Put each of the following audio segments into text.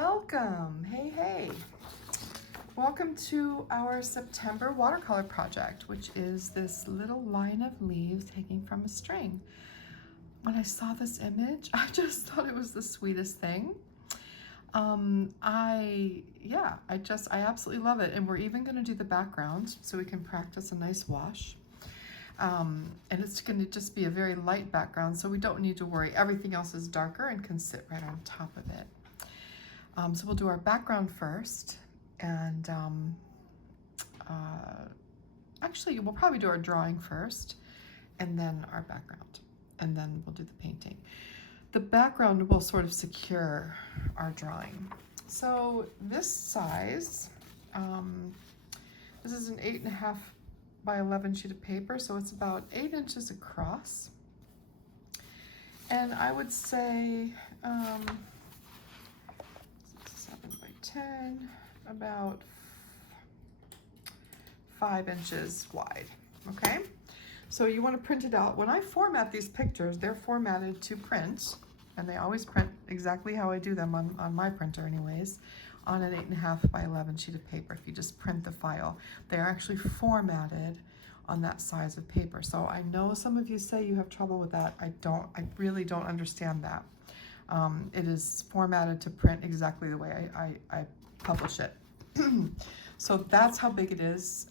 welcome. Hey, hey. Welcome to our September watercolor project, which is this little line of leaves hanging from a string. When I saw this image, I just thought it was the sweetest thing. I absolutely love it. And we're even going to do the background so we can practice a nice wash. And it's going to just be a very light background, so we don't need to worry. Everything else is darker and can sit right on top of it. So we'll do our background first, and actually we'll probably do our drawing first, and then our background, and then we'll do the painting. The background will sort of secure our drawing. So this size, this is an 8.5 by 11 sheet of paper, so it's about 8 inches across. And I would say 7 by 10, about 5 inches wide, okay? So you want to print it out. When I format these pictures, they're formatted to print, and they always print exactly how I do them on my printer anyways, on an 8.5 by 11 sheet of paper. If you just print the file, they are actually formatted on that size of paper. So I know some of you say you have trouble with that. I really don't understand that. It is formatted to print exactly the way I publish it. So that's how big it is,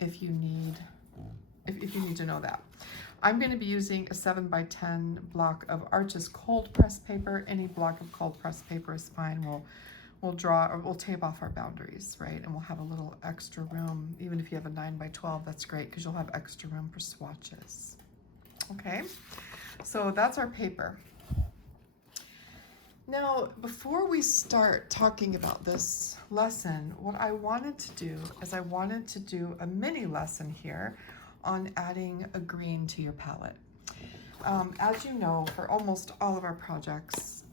if you need to know that. I'm going to be using a 7 by 10 block of Arches cold press paper. Any block of cold press paper is fine. We'll draw, or we'll tape off our boundaries, right? And we'll have a little extra room. Even if you have a 9 by 12, that's great, because you'll have extra room for swatches. Okay, so that's our paper. Now, before we start talking about this lesson, what I wanted to do is I wanted to do a mini lesson here on adding a green to your palette. As you know, for almost all of our projects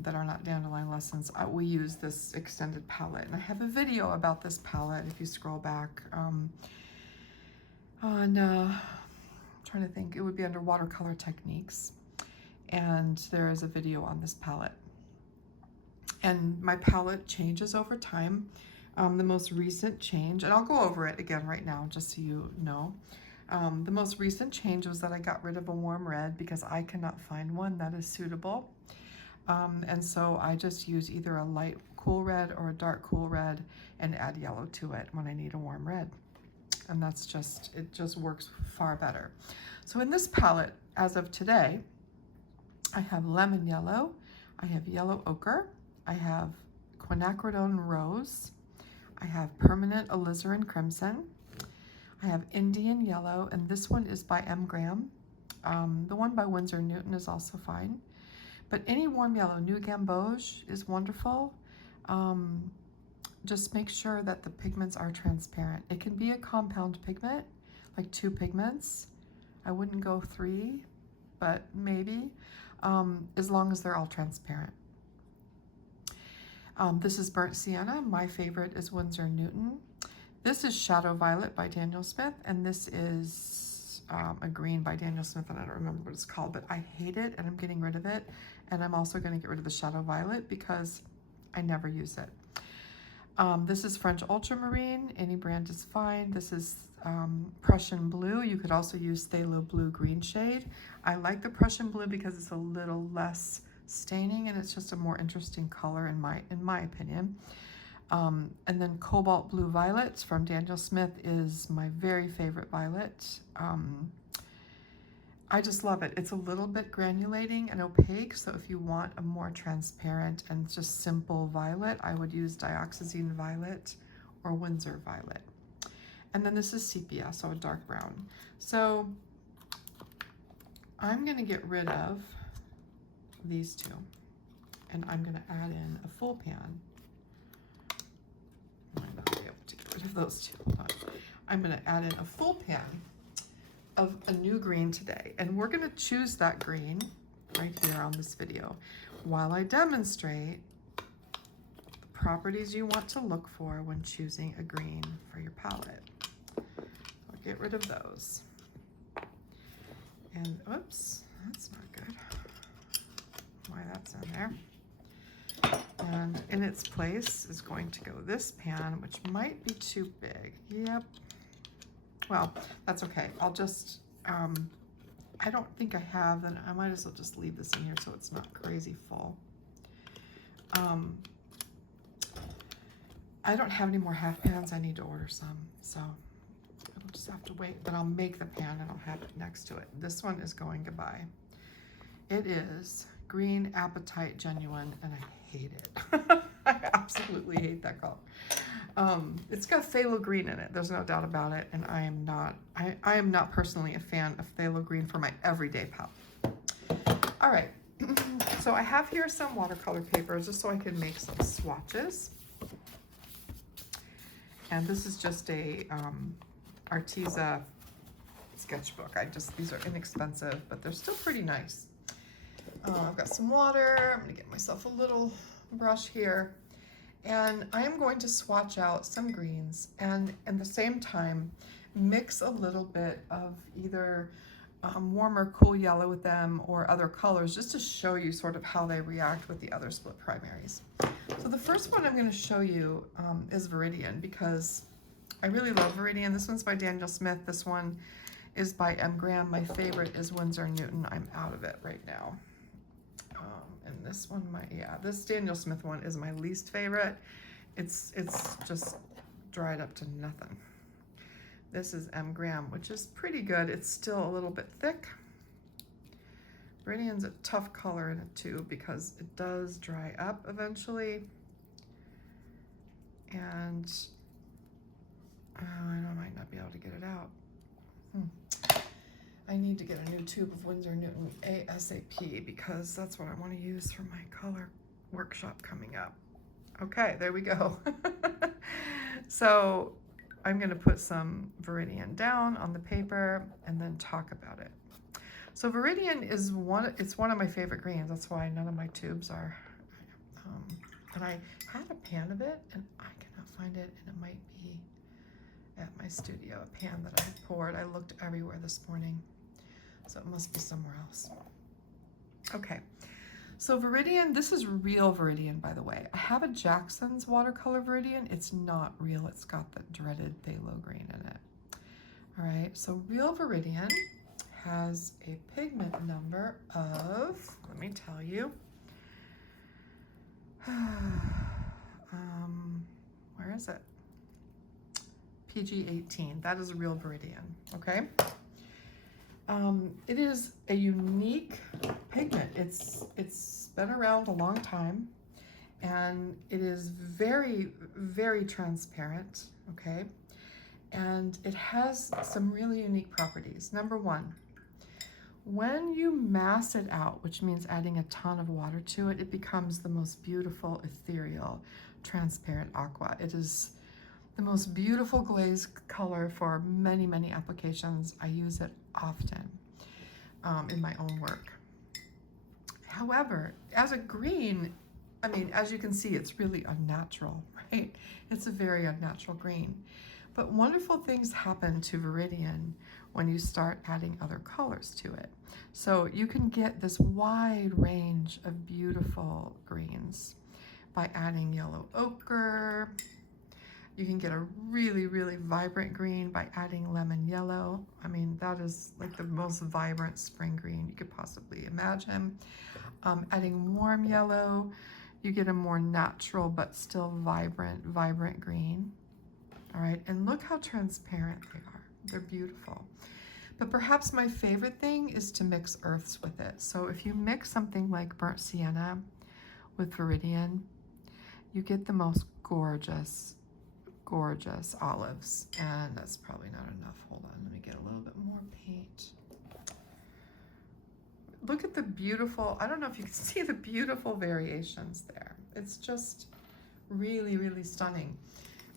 that are not dandelion lessons, we use this extended palette. And I have a video about this palette if you scroll back on, I'm trying to think, it would be under watercolor techniques. And there is a video on this palette. And my palette changes over time. The most recent change, and I'll go over it again right now just so you know. The most recent change was that I got rid of a warm red because I cannot find one that is suitable. And so I just use either a light cool red or a dark cool red and add yellow to it when I need a warm red. And it just works far better. So in this palette, as of today, I have lemon yellow, I have yellow ochre, I have quinacridone rose, I have permanent alizarin crimson, I have Indian yellow, and this one is by M. Graham. The one by Winsor Newton is also fine. But any warm yellow, New Gamboge is wonderful. Just make sure that the pigments are transparent. It can be a compound pigment, like 2 pigments. I wouldn't go 3, but maybe, as long as they're all transparent. This is Burnt Sienna. My favorite is Winsor Newton. This is Shadow Violet by Daniel Smith, and this is a green by Daniel Smith, and I don't remember what it's called, but I hate it, and I'm getting rid of it. And I'm also going to get rid of the Shadow Violet because I never use it. This is French Ultramarine. Any brand is fine. This is Prussian Blue. You could also use Phthalo Blue green shade. I like the Prussian Blue because it's a little less staining, and it's just a more interesting color in my opinion. And then Cobalt Blue Violet from Daniel Smith is my very favorite violet. I just love it. It's a little bit granulating and opaque, so if you want a more transparent and just simple violet, I would use Dioxazine Violet or Winsor Violet. And then this is Sepia, so a dark brown. So I'm going to get rid of these two, and I'm going to add in a full pan. I might not be able to get rid of those two. Hold on. I'm going to add in a full pan of a new green today, and we're going to choose that green right here on this video while I demonstrate the properties you want to look for when choosing a green for your palette. I'll get rid of those. And oops, that's not good. Why that's in there. And in its place is going to go this pan, which might be too big. Yep. Well, that's okay. I'll just, I don't think I have, then I might as well just leave this in here so it's not crazy full. I don't have any more half pans. I need to order some, so I'll just have to wait, but I'll make the pan and I'll have it next to it. This one is going goodbye. It is Green Appetite Genuine, and I hate it. I absolutely hate that color. It's got phthalo green in it, there's no doubt about it, and I am not personally a fan of phthalo green for my everyday palette. All right, so I have here some watercolor paper just so I can make some swatches. And this is just a Arteza sketchbook. These are inexpensive, but they're still pretty nice. I've got some water. I'm gonna get myself a little brush here. And I am going to swatch out some greens and at the same time mix a little bit of either warm or cool yellow with them or other colors just to show you sort of how they react with the other split primaries. So the first one I'm going to show you is Viridian, because I really love Viridian. This one's by Daniel Smith. This one is by M. Graham. My favorite is Winsor & Newton. I'm out of it right now. And this one, this Daniel Smith one is my least favorite. It's just dried up to nothing. This is M. Graham, which is pretty good. It's still a little bit thick. Viridian's a tough color in it too because it does dry up eventually. And I might not be able to get it out. I need to get a new tube of Winsor & Newton ASAP because that's what I want to use for my color workshop coming up. Okay, there we go. So I'm going to put some Viridian down on the paper and then talk about it. So Viridian is one of my favorite greens. That's why none of my tubes are. And I had a pan of it and I cannot find it, and it might be at my studio, a pan that I poured. I looked everywhere this morning, so it must be somewhere else. Okay, so Viridian, this is real Viridian, by the way. I have a Jackson's watercolor Viridian. It's not real. It's got the dreaded phthalo green in it. All right, so real Viridian has a pigment number of, let me tell you, where is it? PG18. That is a real Viridian, okay? It is a unique pigment. It's been around a long time, and it is very, very transparent, okay? And it has some really unique properties. Number one, when you mass it out, which means adding a ton of water to it, it becomes the most beautiful, ethereal, transparent aqua. It is the most beautiful glaze color for many, many applications. I use it often in my own work. However, as a green, I mean, as you can see, it's really unnatural, right? It's a very unnatural green. But wonderful things happen to Viridian when you start adding other colors to it. So you can get this wide range of beautiful greens by adding yellow ochre. You can get a really, really vibrant green by adding lemon yellow. I mean, that is like the most vibrant spring green you could possibly imagine. Adding warm yellow, you get a more natural but still vibrant green. All right, and look how transparent they are. They're beautiful. But perhaps my favorite thing is to mix earths with it. So if you mix something like burnt sienna with Viridian, you get the most gorgeous, gorgeous olives. And that's probably not enough. Hold on, let me get a little bit more paint. Look at the beautiful, I don't know if you can see the beautiful variations there. It's just really, really stunning.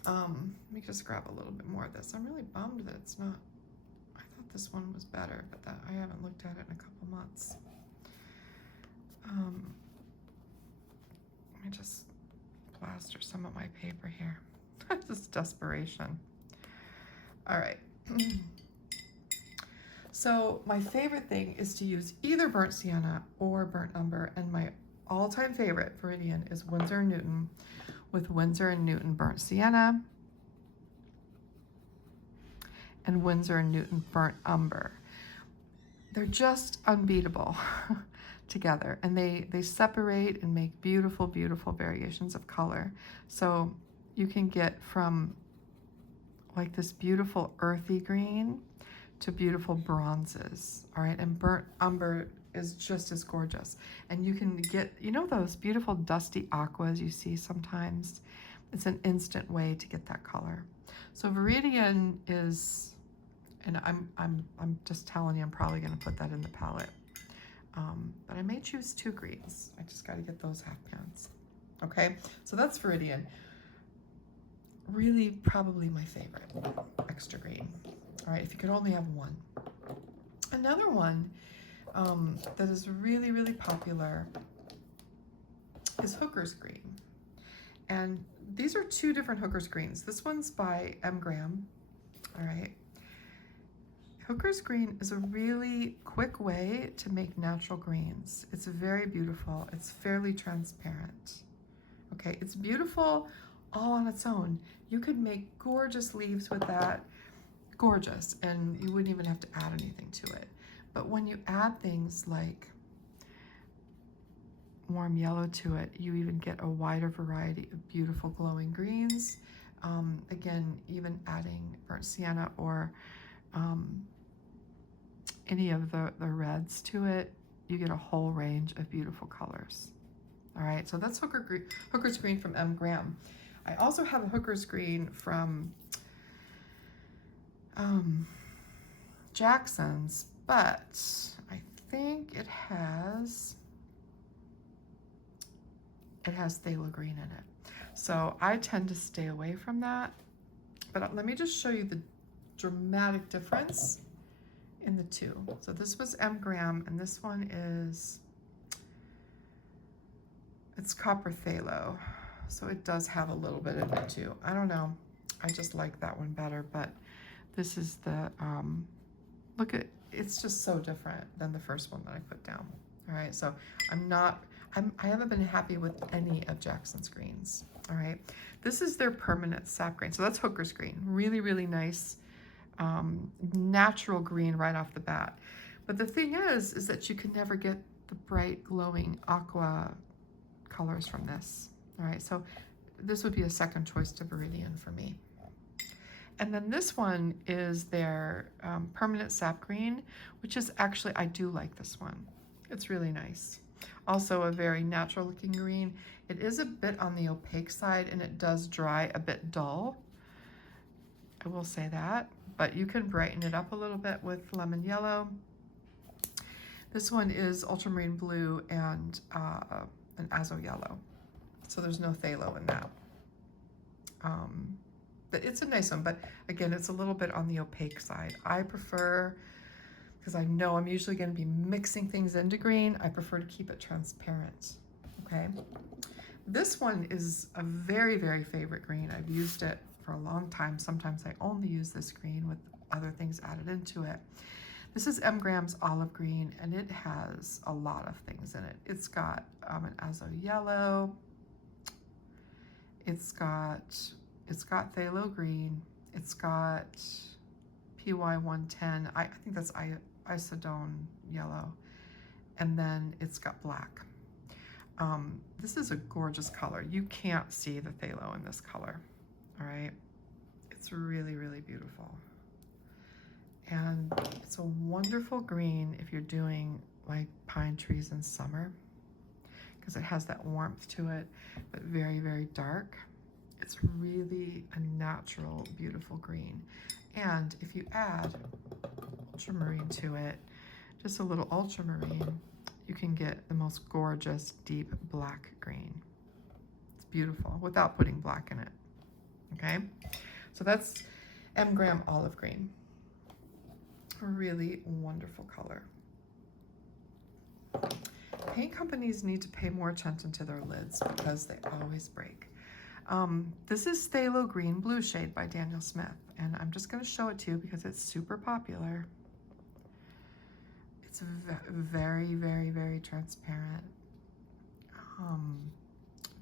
Let me just grab a little bit more of this. I'm really bummed that it's not, I thought this one was better, but that I haven't looked at it in a couple months. Let me just plaster some of my paper here. Just desperation. All right. So my favorite thing is to use either burnt sienna or burnt umber, and my all-time favorite Viridian is Winsor & Newton with Winsor & Newton Burnt Sienna and Winsor & Newton Burnt Umber. They're just unbeatable together, and they separate and make beautiful, beautiful variations of color. So you can get from like this beautiful earthy green to beautiful bronzes, all right? And burnt umber is just as gorgeous. And you can get, you know, those beautiful dusty aquas you see sometimes? It's an instant way to get that color. So Viridian is, and I'm just telling you, I'm probably gonna put that in the palette. But I may choose 2 greens. I just gotta get those half pans. Okay, so that's Viridian. Really probably my favorite, extra green. All right, if you could only have one. Another one that is really, really popular is Hooker's Green. And these are 2 different Hooker's Greens. This one's by M. Graham, all right? Hooker's Green is a really quick way to make natural greens. It's very beautiful. It's fairly transparent. Okay, it's beautiful all on its own. You could make gorgeous leaves with that, gorgeous, and you wouldn't even have to add anything to it. But when you add things like warm yellow to it, you even get a wider variety of beautiful glowing greens. Again, even adding burnt sienna or any of the reds to it, you get a whole range of beautiful colors. All right, so that's Hooker's Green from M. Graham. I also have a Hooker's Green from Jackson's, but I think it has phthalo green in it. So I tend to stay away from that. But let me just show you the dramatic difference in the 2. So this was M. Graham, and this one is, it's copper phthalo. So it does have a little bit of it too. I don't know. I just like that one better, but this is the, look at, it's just so different than the first one that I put down. All right, so I haven't been happy with any of Jackson's greens. All right, this is their permanent sap green. So that's Hooker's Green. Really, really nice, natural green right off the bat. But the thing is that you can never get the bright, glowing aqua colors from this. All right, so this would be a second choice to Viridian for me. And then this one is their permanent sap green, which is actually, I do like this one. It's really nice. Also a very natural looking green. It is a bit on the opaque side and it does dry a bit dull. I will say that, but you can brighten it up a little bit with lemon yellow. This one is ultramarine blue and an azo yellow. So there's no phthalo in that. It's a nice one, but again, it's a little bit on the opaque side. I prefer, because I know I'm usually going to be mixing things into green, I prefer to keep it transparent, okay? This one is a very, very favorite green. I've used it for a long time. Sometimes I only use this green with other things added into it. This is M. Graham's olive green, and it has a lot of things in it. It's got an azo yellow. It's got phthalo green. It's got PY 110. I think that's isodone yellow. And then it's got black. This is a gorgeous color. You can't see the phthalo in this color, all right? It's really, really beautiful. And it's a wonderful green if you're doing like pine trees in summer, because it has that warmth to it, but very, very dark. It's really a natural, beautiful green. And if you add ultramarine to it, just a little ultramarine, you can get the most gorgeous, deep black green. It's beautiful without putting black in it, okay? So that's M. Graham olive green. A really wonderful color. Paint companies need to pay more attention to their lids because they always break. This is Phthalo Green Blue Shade by Daniel Smith, and I'm just going to show it to you because it's super popular. It's very, very, very transparent.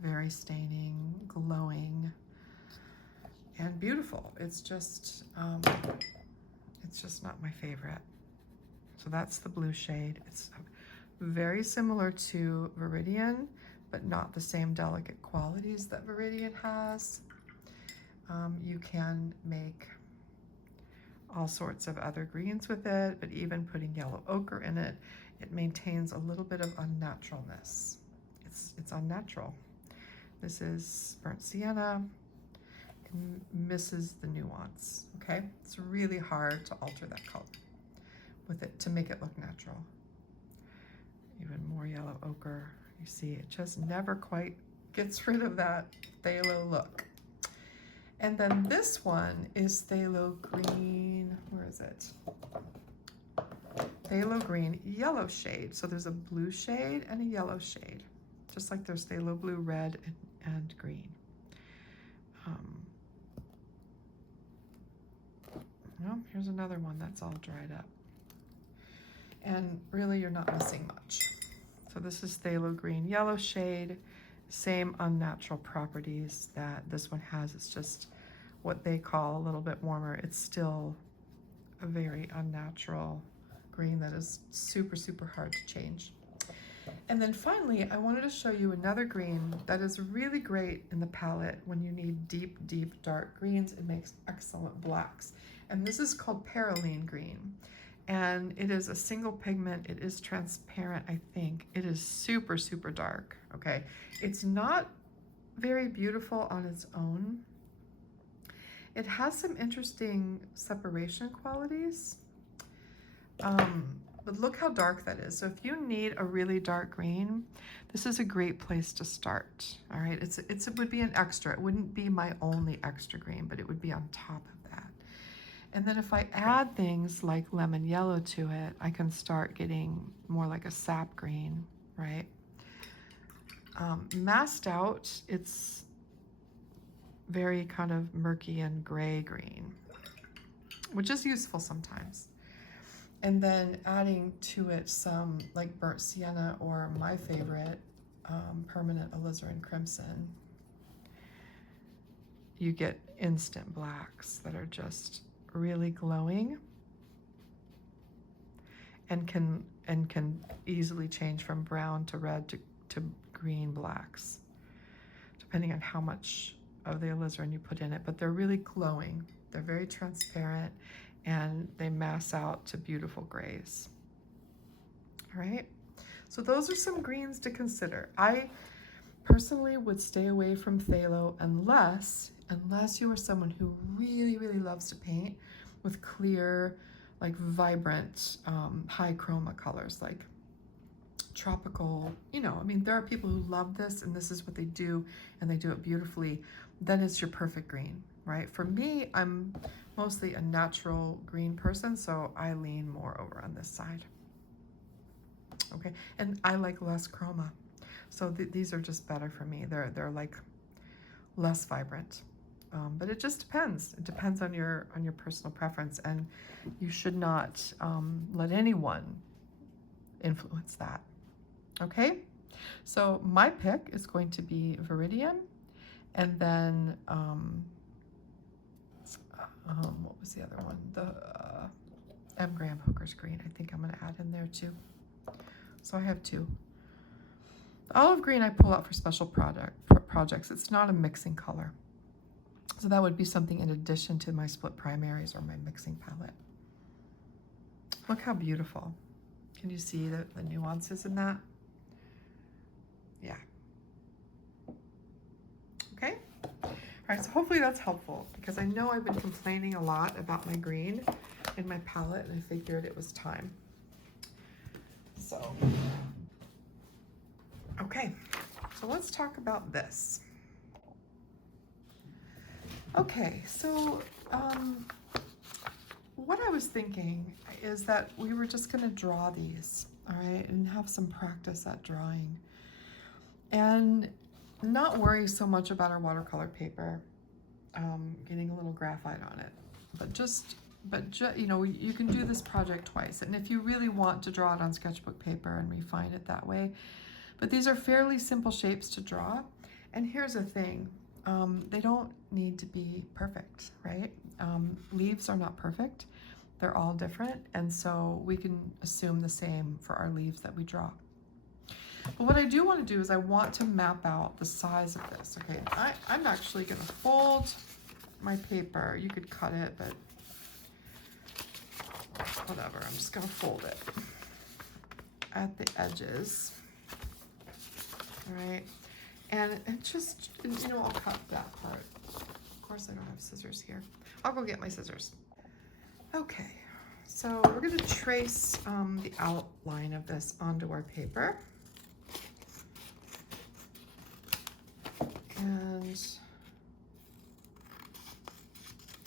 Very staining, glowing, and beautiful. It's just not my favorite. So that's the blue shade. It's very similar to Viridian, but not the same delicate qualities that Viridian has. You can make all sorts of other greens with it, but even putting yellow ochre in it, it maintains a little bit of unnaturalness. It's unnatural. This is burnt sienna. It misses the nuance, okay? It's really hard to alter that color with it to make it look natural. Even more yellow ochre. You see, it just never quite gets rid of that phthalo look. And then this one is phthalo green. Where is it? Phthalo green yellow shade. So there's a blue shade and a yellow shade, just like there's phthalo blue, red, and green. Well, here's another one that's all dried up. And really, you're not missing much. So this is phthalo green yellow shade, same unnatural properties that this one has. It's just what they call a little bit warmer. It's still a very unnatural green that is super, super hard to change. And then finally, I wanted to show you another green that is really great in the palette when you need deep, deep dark greens. It makes excellent blacks. And this is called Perylene green. And it is a single pigment. It is transparent, I think. It is super, super dark, okay? It's not very beautiful on its own. It has some interesting separation qualities. But look how dark that is. So if you need a really dark green, this is a great place to start, all right? It would be an extra. It wouldn't be my only extra green, but it would be on top of that. And then if I add things like lemon yellow to it, I can start getting more like a sap green, right? Masked out, it's very kind of murky and gray green, which is useful sometimes. And then adding to it some like burnt sienna or my favorite, permanent alizarin crimson, you get instant blacks that are just really glowing and can easily change from brown to red to green blacks, depending on how much of the alizarin you put in it. But they're really glowing. They're very transparent, and they mass out to beautiful grays. All right, so those are some greens to consider. I personally would stay away from phthalo unless you are someone who really, really loves to paint with clear, like vibrant, high chroma colors, like tropical, you know, I mean, there are people who love this and this is what they do and they do it beautifully. Then it's your perfect green, right? For me, I'm mostly a natural green person, so I lean more over on this side. Okay, and I like less chroma. So these are just better for me. They're like less vibrant. But it just depends. It depends on your personal preference, and you should not let anyone influence that. Okay, so my pick is going to be Viridian, and then what was the other one? The M. Graham Hooker's green. I think I'm going to add in there too. So I have two. The olive green I pull out for special projects. It's not a mixing color. So that would be something in addition to my split primaries or my mixing palette. Look how beautiful. Can you see the nuances in that? Yeah. Okay. All right, so hopefully that's helpful because I know I've been complaining a lot about my green in my palette and I figured it was time. So, okay, so let's talk about this. Okay, so what I was thinking is that we were just going to draw these, all right, and have some practice at drawing and not worry so much about our watercolor paper getting a little graphite on it, but you know, you can do this project twice, and if you really want to draw it on sketchbook paper and refine it that way, But these are fairly simple shapes to draw. And here's the thing, they don't need to be perfect, right? Leaves are not perfect. They're all different, and so we can assume the same for our leaves that we draw. But what I do want to do is I want to map out the size of this. Okay, I'm actually going to fold my paper. You could cut it, but whatever. I'm just going to fold it at the edges. All right, and it just, you know, I'll cut that part. Of course, I don't have scissors here. I'll go get my scissors. Okay, so we're going to trace the outline of this onto our paper. And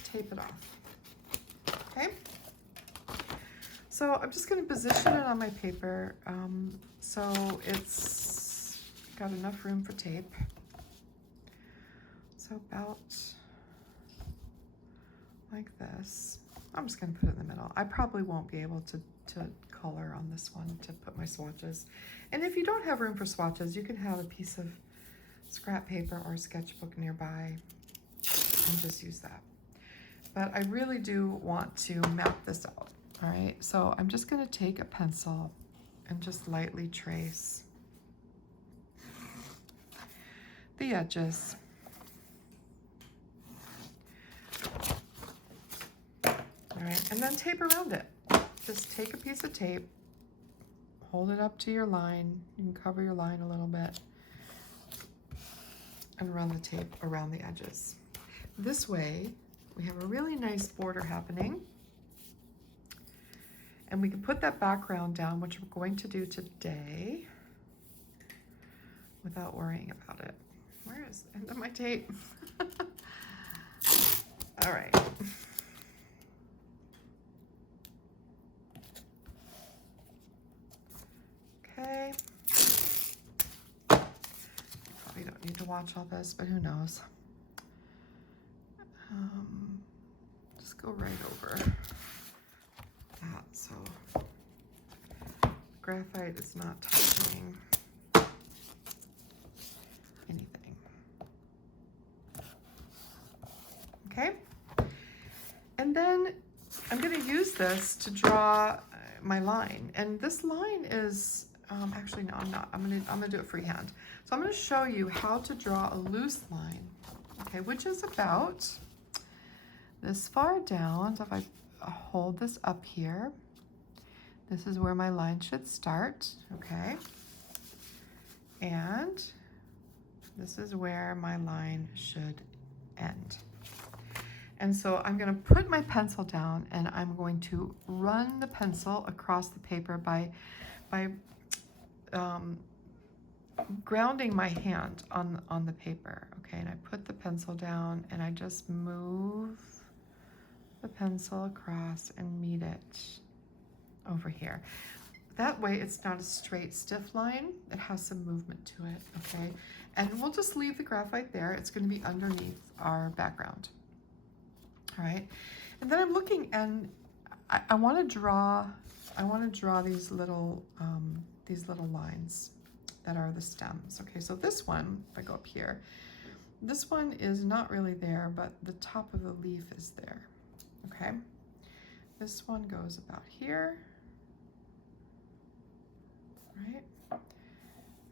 tape it off. Okay, so I'm just going to position it on my paper so it's got enough room for tape. So about like this. I'm just going to put it in the middle. I probably won't be able to color on this one to put my swatches. And if you don't have room for swatches, you can have a piece of scrap paper or a sketchbook nearby and just use that. But I really do want to map this out. All right, so I'm just going to take a pencil and just lightly trace the edges. All right, and then tape around it. Just take a piece of tape, hold it up to your line. You can cover your line a little bit and run the tape around the edges. This way, we have a really nice border happening. And we can put that background down, which we're going to do today, without worrying about it. Where is the end of my tape? All right. Okay. Probably don't need to watch all this, but who knows? Just go right over that so graphite is not touching anything. Okay, and then I'm going to use this to draw my line, and this line is actually no, I'm not. I'm gonna do it freehand. So I'm going to show you how to draw a loose line, okay, which is about this far down. So if I hold this up here, this is where my line should start, okay? And this is where my line should end. And so I'm going to put my pencil down and I'm going to run the pencil across the paper by grounding my hand on the paper, okay? And I put the pencil down and I just move the pencil across and meet it over here. That way it's not a straight, stiff line. It has some movement to it, okay? And we'll just leave the graphite there. It's going to be underneath our background. All right, and then I'm looking, and I want to draw these little lines that are the stems. Okay, so this one, if I go up here, this one is not really there, but the top of the leaf is there. Okay, this one goes about here, right?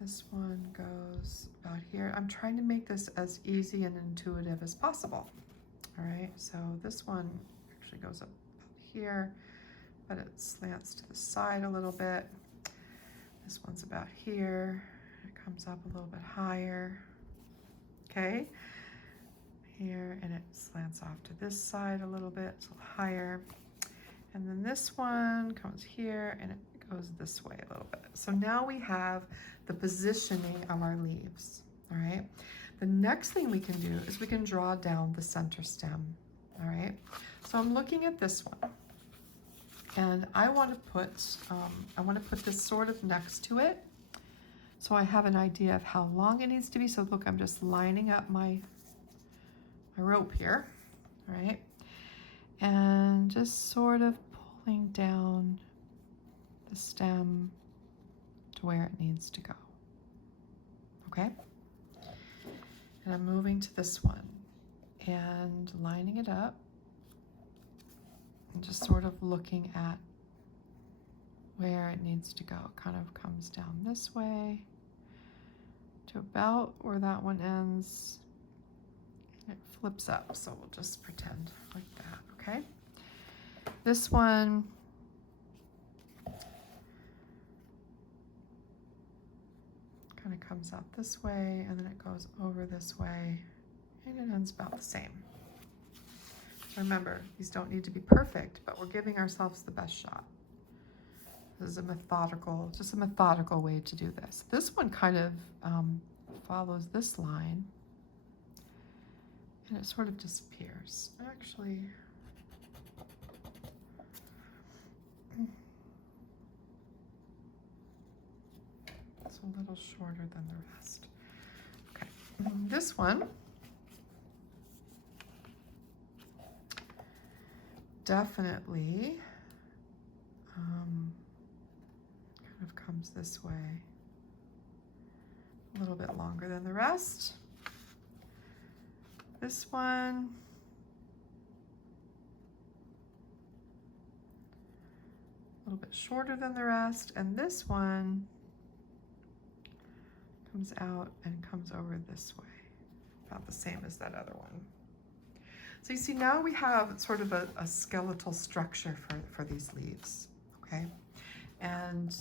This one goes about here. I'm trying to make this as easy and intuitive as possible. All right, so this one actually goes up here, but it slants to the side a little bit. This one's about here. It comes up a little bit higher. Okay, here, and it slants off to this side a little bit, so higher. And then this one comes here, and it goes this way a little bit. So now we have the positioning of our leaves, all right? The next thing we can do is we can draw down the center stem, all right? So I'm looking at this one, and I want to put this sort of next to it, so I have an idea of how long it needs to be. So look, I'm just lining up my rope here, all right? And just sort of pulling down the stem to where it needs to go. okay? And I'm moving to this one and lining it up and just sort of looking at where it needs to go. It kind of comes down this way to about where that one ends. It flips up, so we'll just pretend like that, okay? This one, kind of comes out this way, and then it goes over this way, and it ends about the same. Remember, these don't need to be perfect, but we're giving ourselves the best shot. This is a methodical, just a methodical way to do this. This one kind of follows this line, and it sort of disappears. Actually, it's a little shorter than the rest. Okay, this one definitely kind of comes this way, a little bit longer than the rest. This one a little bit shorter than the rest, and this one comes out and comes over this way, about the same as that other one. So you see, now we have sort of a skeletal structure for these leaves, okay? And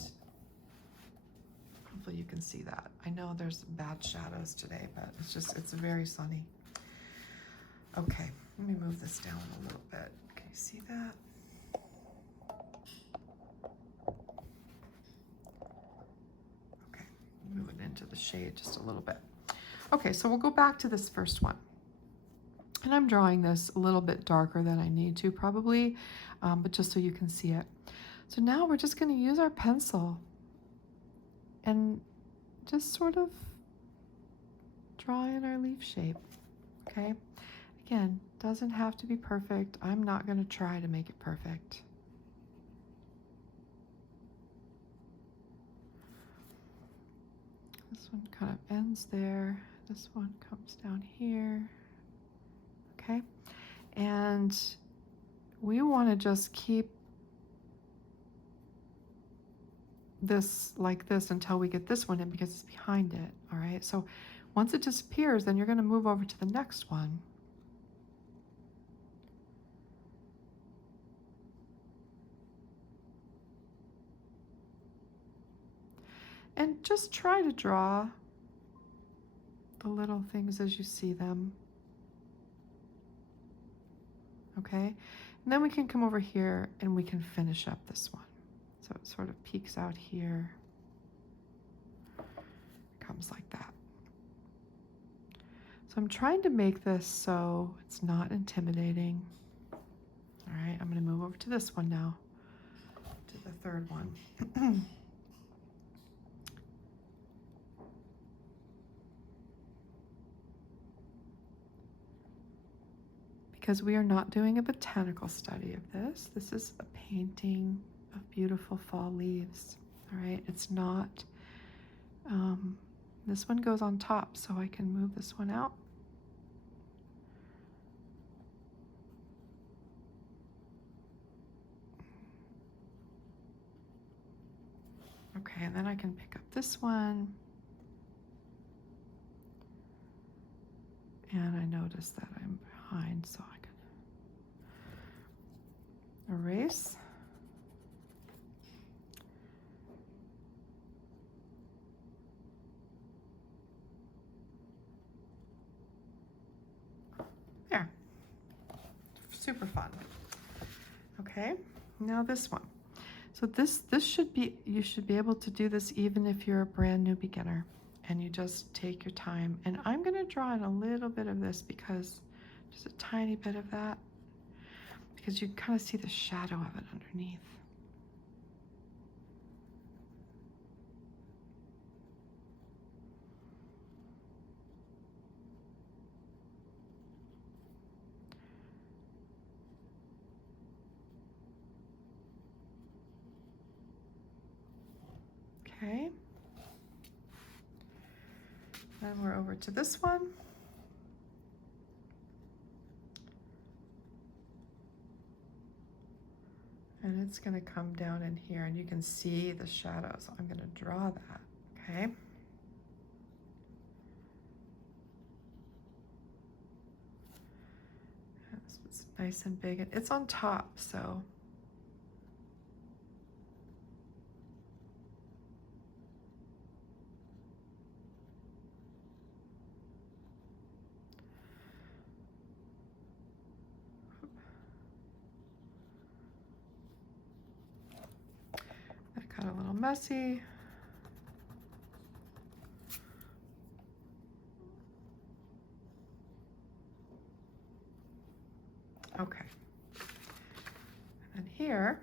hopefully you can see that. I know there's bad shadows today, but it's very sunny. Okay, let me move this down a little bit. Can you see that? Okay, move it into the shade just a little bit. Okay, so we'll go back to this first one. And I'm drawing this a little bit darker than I need to probably, but just so you can see it. So now we're just going to use our pencil and just sort of draw in our leaf shape, okay? Again, doesn't have to be perfect. I'm not going to try to make it perfect. This one kind of ends there. This one comes down here. Okay, and we want to just keep this like this until we get this one in, because it's behind it. All right, so once it disappears, then you're going to move over to the next one. And just try to draw the little things as you see them. Okay, and then we can come over here and we can finish up this one. So it sort of peeks out here, comes like that. So I'm trying to make this so it's not intimidating. All right, I'm going to move over to this one now, to the third one. Because we are not doing a botanical study of this. This is a painting of beautiful fall leaves, all right? It's not, this one goes on top, so I can move this one out. Okay, and then I can pick up this one. And I notice that I'm behind, so I can erase. There. Super fun. Okay, now this one. So this should be, you should be able to do this even if you're a brand new beginner, and you just take your time. And I'm going to draw in a little bit of this, because just a tiny bit of that, because you kind of see the shadow of it underneath. Okay. then we're over to this one. And it's going to come down in here, and you can see the shadow. So I'm going to draw that, okay? It's nice and big, and it's on top, so. That got a little messy. Okay. And here,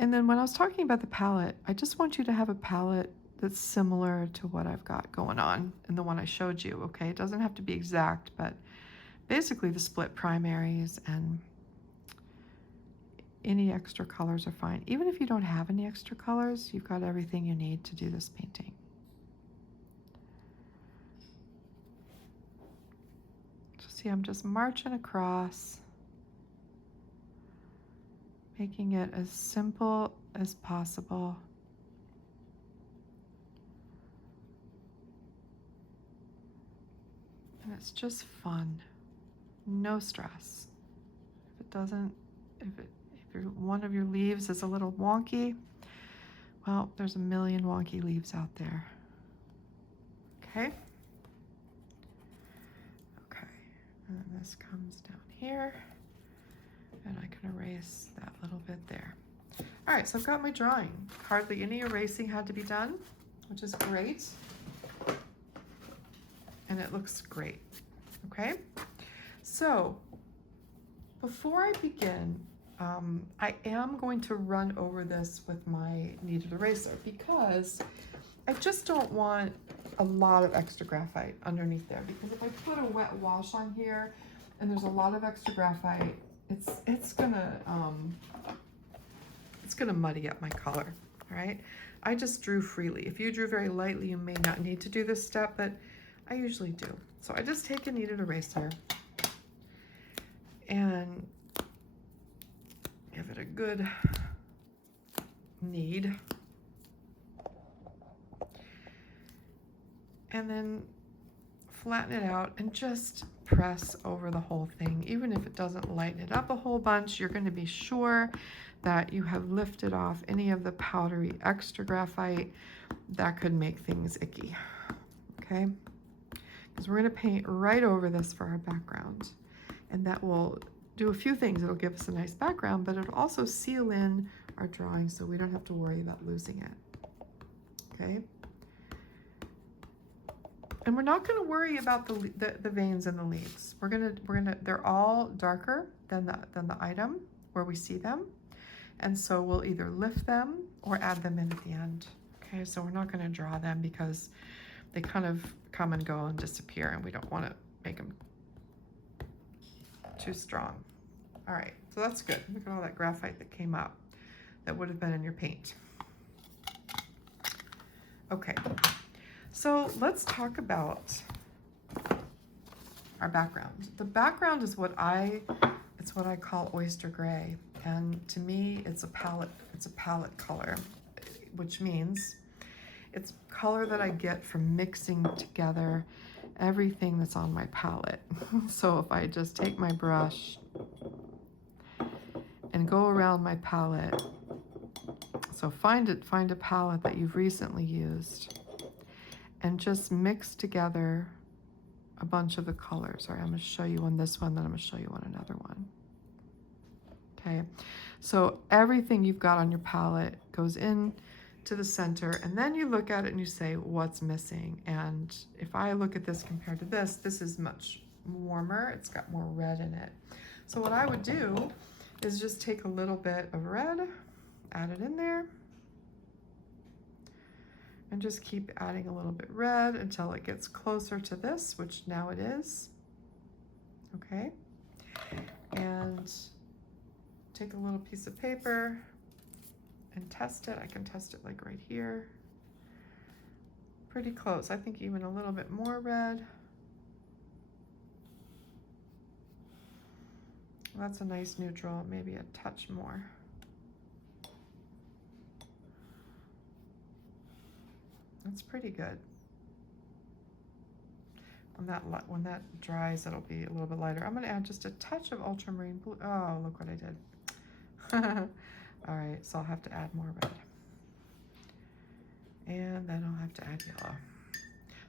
and then when I was talking about the palette, I just want you to have a palette that's similar to what I've got going on in the one I showed you, okay? It doesn't have to be exact, but basically the split primaries and any extra colors are fine. Even if you don't have any extra colors, you've got everything you need to do this painting. So see, I'm just marching across, making it as simple as possible. And it's just fun, no stress. If it doesn't, if one of your leaves is a little wonky, well, there's a million wonky leaves out there. Okay. Okay, and then this comes down here, and I can erase that little bit there. All right, so I've got my drawing. Hardly any erasing had to be done, which is great. And it looks great, okay? So before I begin, I am going to run over this with my kneaded eraser because I just don't want a lot of extra graphite underneath there, because if I put a wet wash on here and there's a lot of extra graphite, it's gonna muddy up my color. All right, I just drew freely. If you drew very lightly, you may not need to do this step, but I usually do. So I just take a kneaded eraser and give it a good knead. And then flatten it out and just press over the whole thing. Even if it doesn't lighten it up a whole bunch, you're going to be sure that you have lifted off any of the powdery extra graphite that could make things icky. Okay? Because we're going to paint right over this for our background. And that will do a few things. It'll give us a nice background, but it'll also seal in our drawing so we don't have to worry about losing it. Okay? And we're not going to worry about the veins and the leaves. They're all darker than the item where we see them. And so we'll either lift them or add them in at the end. Okay, so we're not going to draw them because they kind of come and go and disappear, and we don't want to make them too strong. All right, so that's good. Look at all that graphite that came up that would have been in your paint. Okay, so let's talk about our background. The background is what I call oyster gray, and to me it's a palette color, which means it's color that I get from mixing together everything that's on my palette. So if I just take my brush and go around my palette, so find a palette that you've recently used and just mix together a bunch of the colors. All right, I'm going to show you on this one, then I'm going to show you on another one. Okay, so everything you've got on your palette goes in to the center, and then you look at it and you say, what's missing? And if I look at this compared to this is much warmer. It's got more red in it. So what I would do is just take a little bit of red, add it in there, and just keep adding a little bit red until it gets closer to this, which now it is. Okay, and take a little piece of paper and test it. I can test it like right here. pretty close. I think even a little bit more red. That's a nice neutral, maybe a touch more. That's pretty good. When that dries, it'll be a little bit lighter. I'm gonna add just a touch of ultramarine blue. Oh, look what I did. All right, so I'll have to add more red. And then I'll have to add yellow.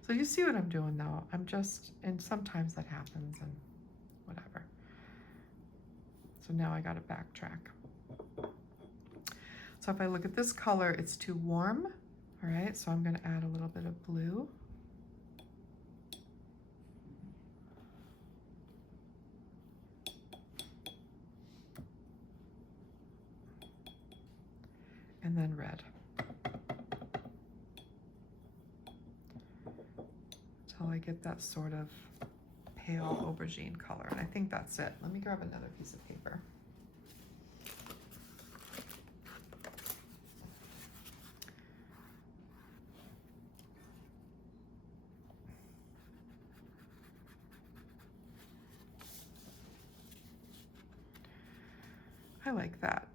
So you see what I'm doing though. And sometimes that happens and whatever. So now I gotta backtrack. So if I look at this color, it's too warm. All right, so I'm gonna add a little bit of blue. And then red. Until I get that sort of pale aubergine color. And I think that's it. Let me grab another piece of paper. I like that.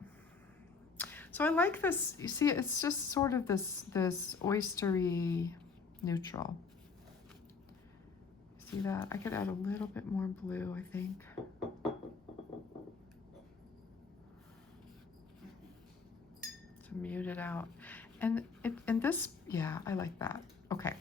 So I like this, you see, it's just sort of this oystery neutral. See that? I could add a little bit more blue, I think. To mute it out. And this, yeah, I like that. Okay,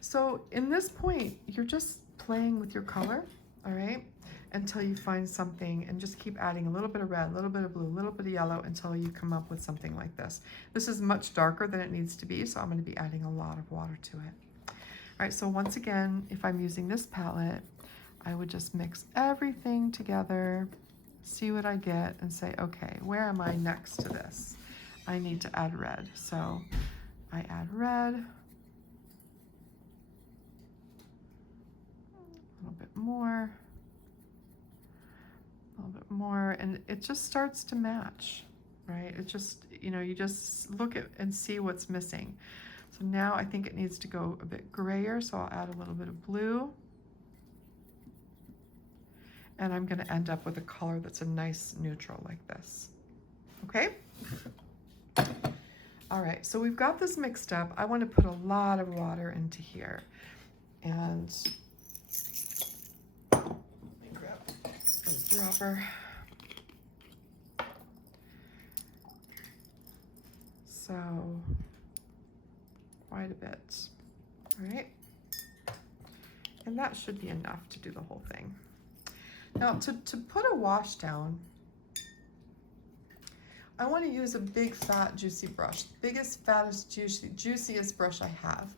so in this point, you're just playing with your color, all right? Until you find something, and just keep adding a little bit of red, a little bit of blue, a little bit of yellow until you come up with something like this. This is much darker than it needs to be, so I'm going to be adding a lot of water to it. All right, so once again, if I'm using this palette, I would just mix everything together, see what I get, and say, okay, where am I next to this? I need to add red. So I add red, a little bit more, a little bit more, and it just starts to match, right? It just, you know, you just look at and see what's missing. So now I think it needs to go a bit grayer, so I'll add a little bit of blue. And I'm gonna end up with a color that's a nice neutral like this, okay? All right, so we've got this mixed up. I wanna put a lot of water into here. And let me grab a dropper. So, quite a bit, all right? And that should be enough to do the whole thing. Now, to put a wash down, I want to use a big, fat, juicy brush. Biggest, fattest, juiciest brush I have.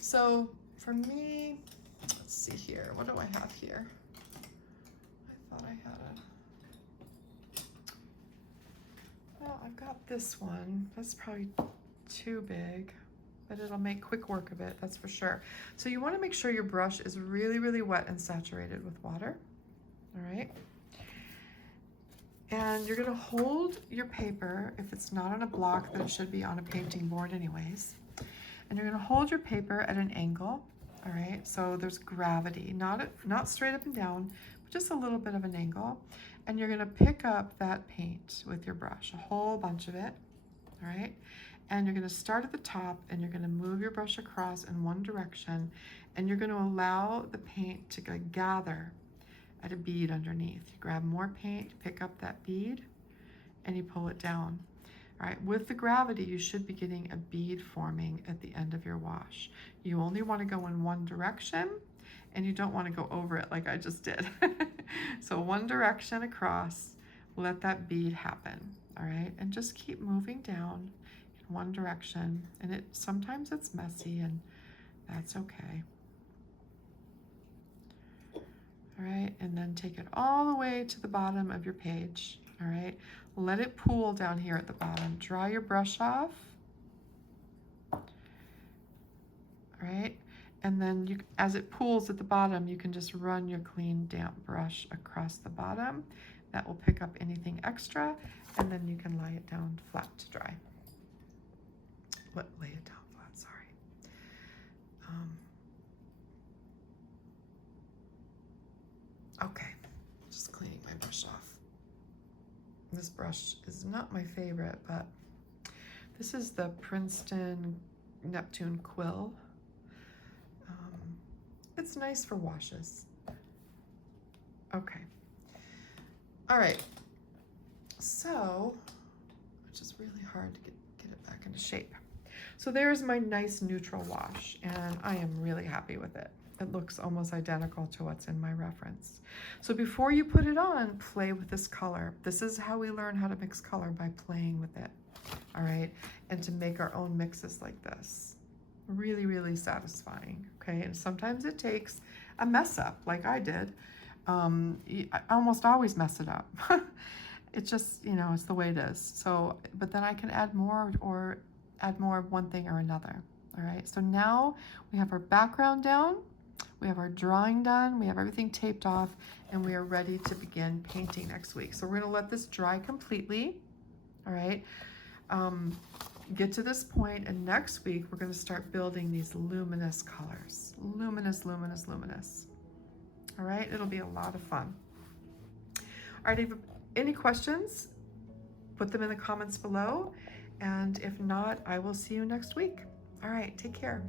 So for me, let's see here. What do I have here? I thought I had well, I've got this one. That's probably too big, but it'll make quick work of it, that's for sure. So you want to make sure your brush is really, really wet and saturated with water. All right. And you're gonna hold your paper, if it's not on a block, then it should be on a painting board anyways. And you're gonna hold your paper at an angle, all right? So there's gravity, not straight up and down, but just a little bit of an angle. And you're gonna pick up that paint with your brush, a whole bunch of it, all right? And you're gonna start at the top and you're gonna move your brush across in one direction, and you're gonna allow the paint to gather at a bead underneath. You grab more paint, pick up that bead, and you pull it down. All right, with the gravity, you should be getting a bead forming at the end of your wash. You only want to go in one direction, and you don't want to go over it like I just did. So one direction across, let that bead happen, all right? And just keep moving down in one direction, and sometimes it's messy, and that's okay. All right, and then take it all the way to the bottom of your page, all right? Let it pool down here at the bottom. Dry your brush off, all right? And then as it pools at the bottom, you can just run your clean, damp brush across the bottom. That will pick up anything extra, and then you can lay it down flat to dry. Lay it down flat, sorry. This brush is not my favorite, but this is the Princeton Neptune Quill. It's nice for washes. Okay. All right. So, which is really hard to get it back into shape. So there's my nice neutral wash, and I am really happy with it. It looks almost identical to what's in my reference. So before you put it on, play with this color. This is how we learn how to mix color, by playing with it, all right? And to make our own mixes like this. Really, really satisfying, okay? And sometimes it takes a mess up, like I did. I almost always mess it up. It's just, you know, it's the way it is. So, but then I can add more, or add more of one thing or another, all right? So now we have our background down, we have our drawing done, we have everything taped off, and we are ready to begin painting next week. So we're gonna let this dry completely, all right? Get to this point, and next week we're gonna start building these luminous colors. Luminous, luminous, luminous. All right, it'll be a lot of fun. All right, if any questions, put them in the comments below. And if not, I will see you next week. All right, take care.